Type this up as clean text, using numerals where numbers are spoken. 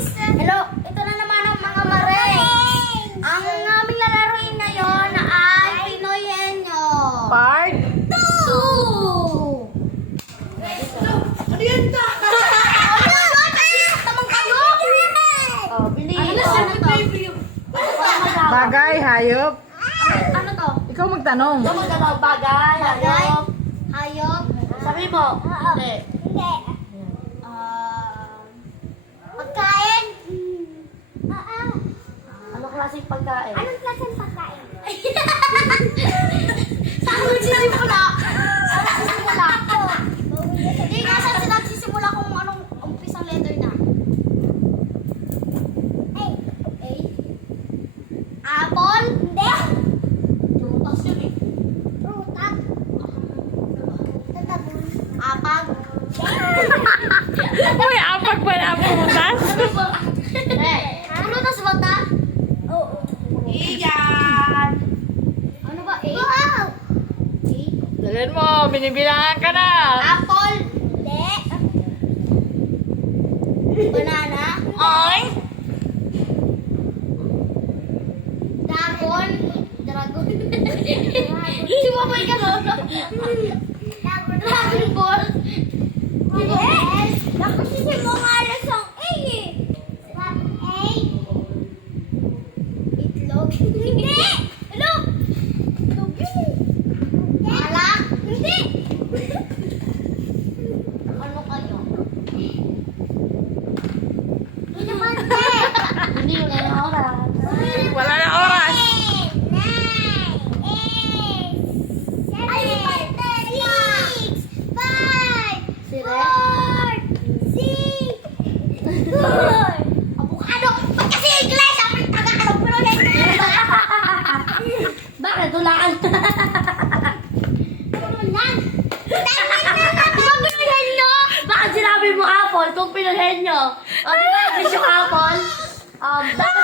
Hello, ito na naman ang mga mare. Ang aming lalaroin ngayon ay Pinoy Henyo. Part? 2! Ano yan ta? Tamang kayo! Oh, bili. Ano na siya nag-review? Bagay, hayop. Ano to? Ikaw magtanong. Ito magdalaw bagay. Bagay? Hayop. Hayop? Sabi mo. Hindi. Hindi. Pagkain? Ano klaseng pagkain? Anong klaseng pagkain? Saan mo nagsisimula? Saan nagsisimula? Hindi nga saan sila nagsisimula kung anong umpisang letter na. A. A? Apple? Hindi. Prutas yun eh. Prutas? Tatabon. Apag? Uy, apag ba na putas? Prutas ba ta? Oo. Iyan. Ano ba? A? Wow! A? Dalhin mo, binibilangan ka na. Apple? Hindi. Banana? Ay! Dragon? Dragon? Si Mamay ka no? Dragon Ball? Yes! Tapos si mo nga alas ang A eh. What A? Itlog? Hindi! Itlog! Itlog yun eh. Alak? Hindi! Ano kayo? Hindi naman eh. Hindi yun na oras. Wala na oras. Avocado! Ba't kasi English? Sabi ng Tagalog, pero Bakit? Tulaan. Di ba binigyan nyo? Bakit sinabi mo apple kung pinaghen nyo? O, di ba, fish yung apple? Dapat